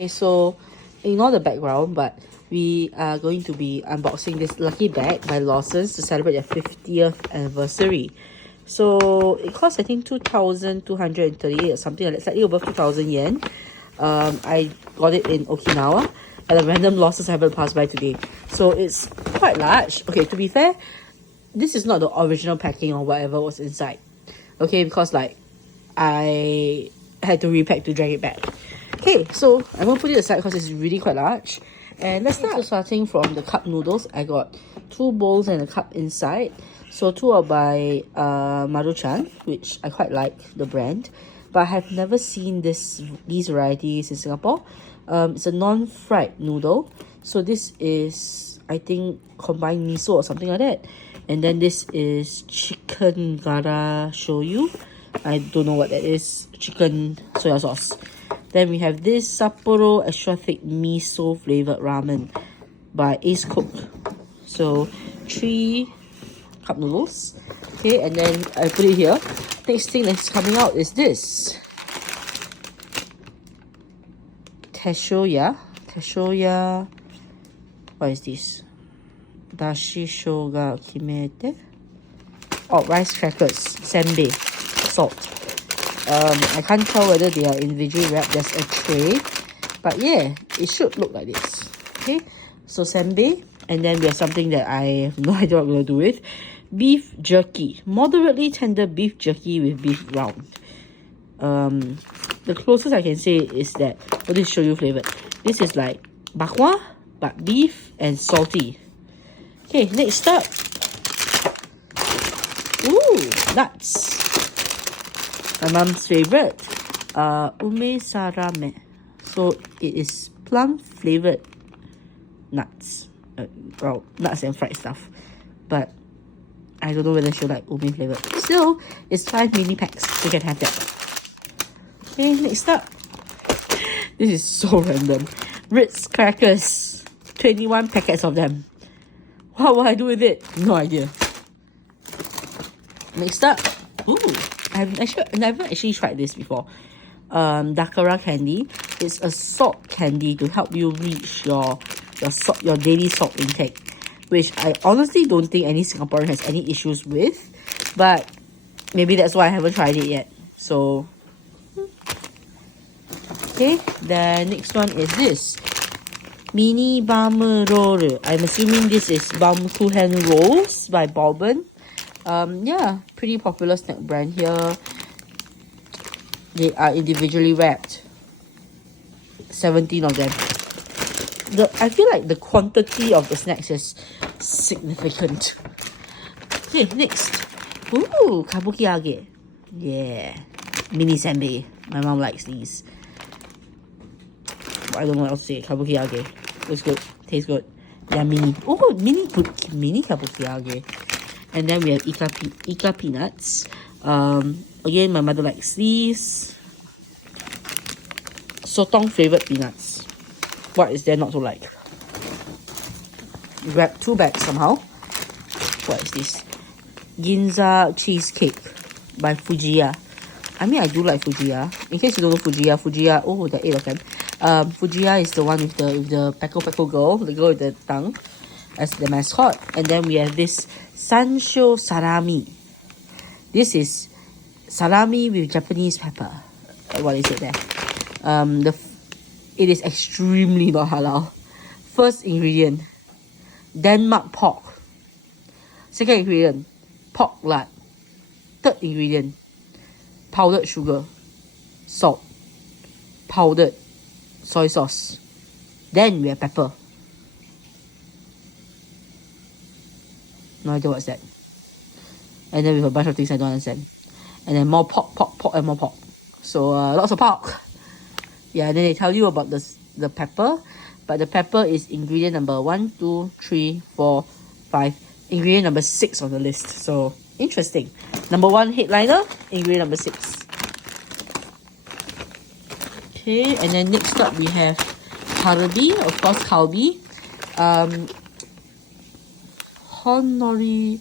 Okay, so ignore the background, but we are going to be unboxing this lucky bag by Lawson's to celebrate their 50th anniversary. So it costs, I think, 2,238 or something like that, slightly above 2,000 yen. I got it in Okinawa at a random Lawson's I happened to pass by today. So it's quite large. Okay, to be fair, this is not the original packing or whatever was inside. Okay, because like I had to repack to drag it back. Okay, so I'm going to put it aside because it's really quite large. And let's start. So starting from the cup noodles, I got 2 bowls and a cup inside. So 2 are by Maruchan, which I quite like the brand. But I have never seen these varieties in Singapore. It's a non-fried noodle. So this is, I think, combined miso or something like that. And then this is chicken gara shoyu. I don't know what that is. Chicken soya sauce. Then we have this Sapporo extra thick miso flavored ramen by Ace Cook. So 3 cup noodles. Okay, and then I put it here. Next thing that's coming out is this Teshoya. What is this? Dashi shoga kimete. Oh, rice crackers, senbei, salt. I can't tell whether they are individually wrapped. There's a tray, but yeah, it should look like this. Okay, so senbei, and then we have something that I have no idea what I'm gonna do with. Beef jerky, moderately tender beef jerky with beef round. The closest I can say is that, oh, this shoyu flavored. This is like bakwa, but beef and salty. Okay, next up. Ooh, nuts. My mom's favorite, ume sarame. So it is plum flavored nuts. Well, nuts and fried stuff. But I don't know whether she'll like ume flavored. Still, it's 5 mini packs. You can have that. Okay, next up. This is so random. Ritz crackers. 21 packets of them. What will I do with it? No idea. Next up. Ooh. I've never actually tried this before. Dakara candy. It's a salt candy to help you reach your daily salt intake, which I honestly don't think any Singaporean has any issues with, but maybe that's why I haven't tried it yet. So okay, the next one is this mini bam roll. I'm assuming this is Baumkuchen rolls by Bourbon. Yeah, pretty popular snack brand here. They are individually wrapped. 17 of them. I feel like the quantity of the snacks is significant. Okay, next. Ooh, kabukiage. Yeah. Mini senbei. My mom likes these. I don't know what else to say. Kabukiage. Looks good. Tastes good. Yeah, mini. Oh, mini kabukiage. And then we have Ika peanuts. Again, my mother likes these. Sotong flavored peanuts. What is there not to like? We wrapped 2 bags somehow. What is this? Ginza cheesecake by Fujiya. I mean, I do like Fujiya. In case you don't know Fujiya, oh, there are 8 of them. Fujiya is the one with the Peko girl, the girl with the tongue, as the mascot. And then we have this Sansho salami. This is salami with Japanese pepper. What is it there? It is extremely not halal. First ingredient, Denmark pork. Second ingredient, pork lard. Third ingredient, powdered sugar, salt, powdered soy sauce. Then we have pepper. No idea what's that. And then we have a bunch of things I don't understand. And then more pork, and more pork. So lots of pork. Yeah, and then they tell you about the pepper. But the pepper is ingredient number 1, 2, 3, 4, 5. Ingredient number 6 on the list. So interesting. Number 1 headliner, ingredient number 6. Okay, and then next up we have kalbi, of course kalbi. Honori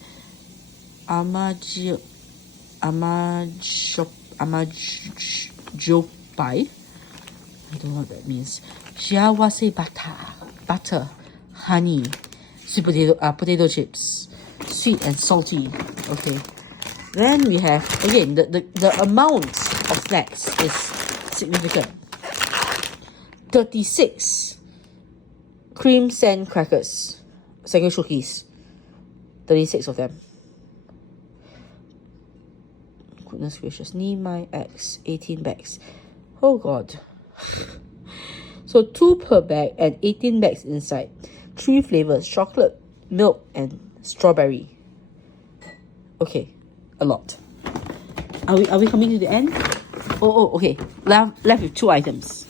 Amajopai. I don't know what that means. Shiawase butter, honey, sweet potato chips, sweet and salty. Okay. Then we have, again, the amount of snacks is significant. 36 cream sand crackers, second cookies. 36 of them. Goodness gracious. Nehemiah X, 18 bags. Oh god. So 2 per bag and 18 bags inside. 3 flavors, chocolate, milk, and strawberry. Okay, a lot. Are we coming to the end? Oh, okay. Left with 2 items.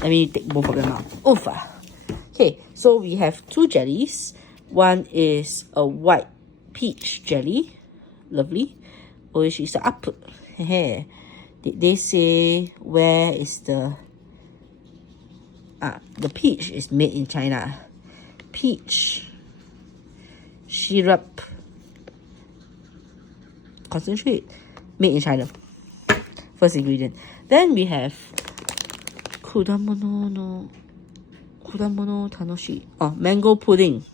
Let me take both of them out. Oofa. Okay, so we have 2 jellies. One is a white peach jelly. Lovely. Oh, she's up. Did they say where is the peach is made in China. Peach syrup concentrate made in China. First ingredient. Then we have kudamono tanoshi. Mango pudding.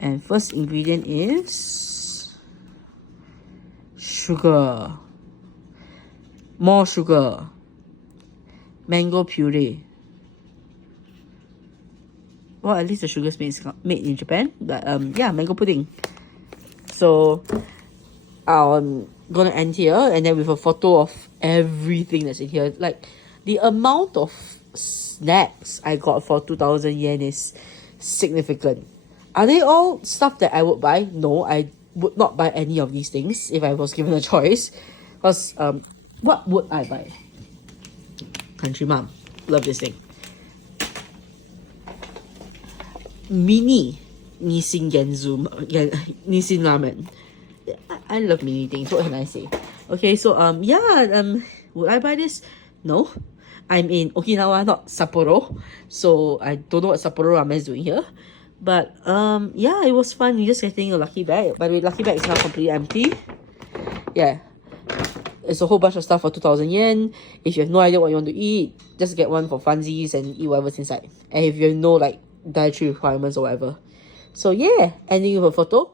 And first ingredient is sugar. More sugar. Mango puree. Well, at least the sugar is made in Japan. But yeah, mango pudding. So I'm gonna end here, and then with a photo of everything that's in here. Like, the amount of snacks I got for 2,000 yen is significant. Are they all stuff that I would buy? No, I would not buy any of these things if I was given a choice. Because what would I buy? Country Mom. Love this thing. Mini Nissin Nissin ramen. I love mini things. What can I say? Okay, so would I buy this? No. I'm in Okinawa, not Sapporo. So I don't know what Sapporo ramen is doing here. But yeah, it was fun. You're just getting a lucky bag. By the way, lucky bag is now completely empty. Yeah. It's a whole bunch of stuff for 2,000 yen. If you have no idea what you want to eat, just get one for funsies and eat whatever's inside. And if you have no like dietary requirements or whatever. So yeah, ending with a photo.